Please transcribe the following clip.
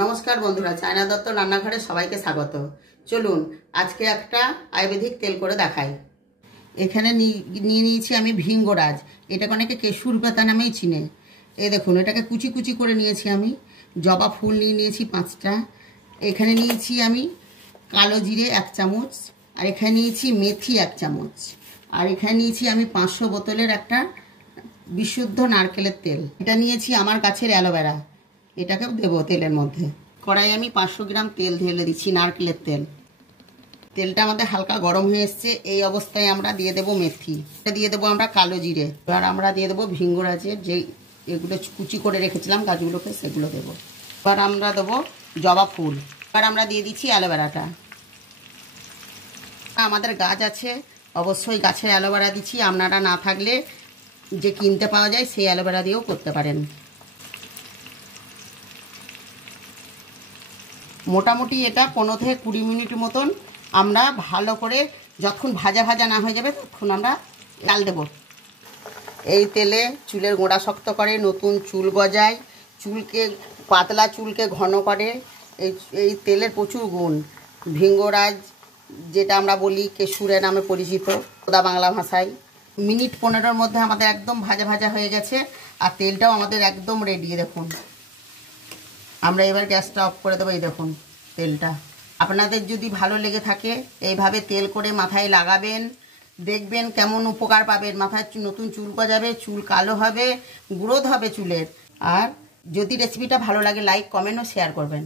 নমস্কার বন্ধুরা, চায়না দত্ত রান্নাঘরে সবাইকে স্বাগত। চলুন আজকে একটা আয়ুর্বেদিক তেল করে দেখাই। এখানে নিয়ে নিয়েছি আমি ভিঙ্গরাজ, এটাকে অনেকে কেশুর পাতা নামেই চিনে। এই দেখুন, এটাকে কুচি কুচি করে নিয়েছি আমি। জবা ফুল নিয়ে নিয়েছি 5টা। এখানে নিয়েছি আমি কালো জিরে 1 চামচ, আর এখানে নিয়েছি মেথি 1 চামচ, আর এখানে নিয়েছি আমি 500 বোতলের একটা বিশুদ্ধ নারকেলের তেল। এটা নিয়েছি আমার গাছের অ্যালোভেরা, এটাকেও দেবো তেলের মধ্যে। কড়াই আমি 500 গ্রাম তেল ঢেলে দিচ্ছি, নারকেলের তেল। তেলটা আমাদের হালকা গরম হয়ে এসছে। এই অবস্থায় আমরা দিয়ে দেবো মেথি, এটা দিয়ে দেবো আমরা কালো জিরে, এবার আমরা দিয়ে দেবো ভিঙ্গরাজের যে এগুলো কুচি করে রেখেছিলাম গাছগুলোকে, সেগুলো দেবো। এবার আমরা দেবো জবা ফুল। এবার আমরা দিয়ে দিচ্ছি অ্যালোভেরাটা। আমাদের গাছ আছে, অবশ্যই গাছের অ্যালোভেরা দিচ্ছি। আপনারা না থাকলে যে কিনতে পাওয়া যায় সেই অ্যালোভেরা দিয়েও করতে পারেন। মোটামুটি এটা 15 থেকে 20 মিনিট মতন আমরা ভালো করে, যতক্ষণ ভাজা ভাজা না হয়ে যাবে ততক্ষণ আমরা ডাল দেব। এই তেলে চুলের গোড়া শক্ত করে, নতুন চুল গজায়, চুলকে পাতলা চুলকে ঘন করে। এই তেলের প্রচুর গুণ। ভিঙ্গরাজ যেটা আমরা বলি কেশুরে নামে পরিচিত খোদা বাংলা ভাষায়। মিনিট 15-র মধ্যে আমাদের একদম ভাজা ভাজা হয়ে গেছে, আর তেলটাও আমাদের একদম রেডি। দেখুন, আমরা এবার গ্যাসটা অফ করে দেবো। এই দেখুন তেলটা। আপনাদের যদি ভালো লেগে থাকে এইভাবে তেল করে মাথায় লাগাবেন, দেখবেন কেমন উপকার পাবেন। মাথায় নতুন চুল গজাবে, চুল কালো হবে, গ্রোথ হবে চুলের। আর যদি রেসিপিটা ভালো লাগে লাইক, কমেন্ট ও শেয়ার করবেন।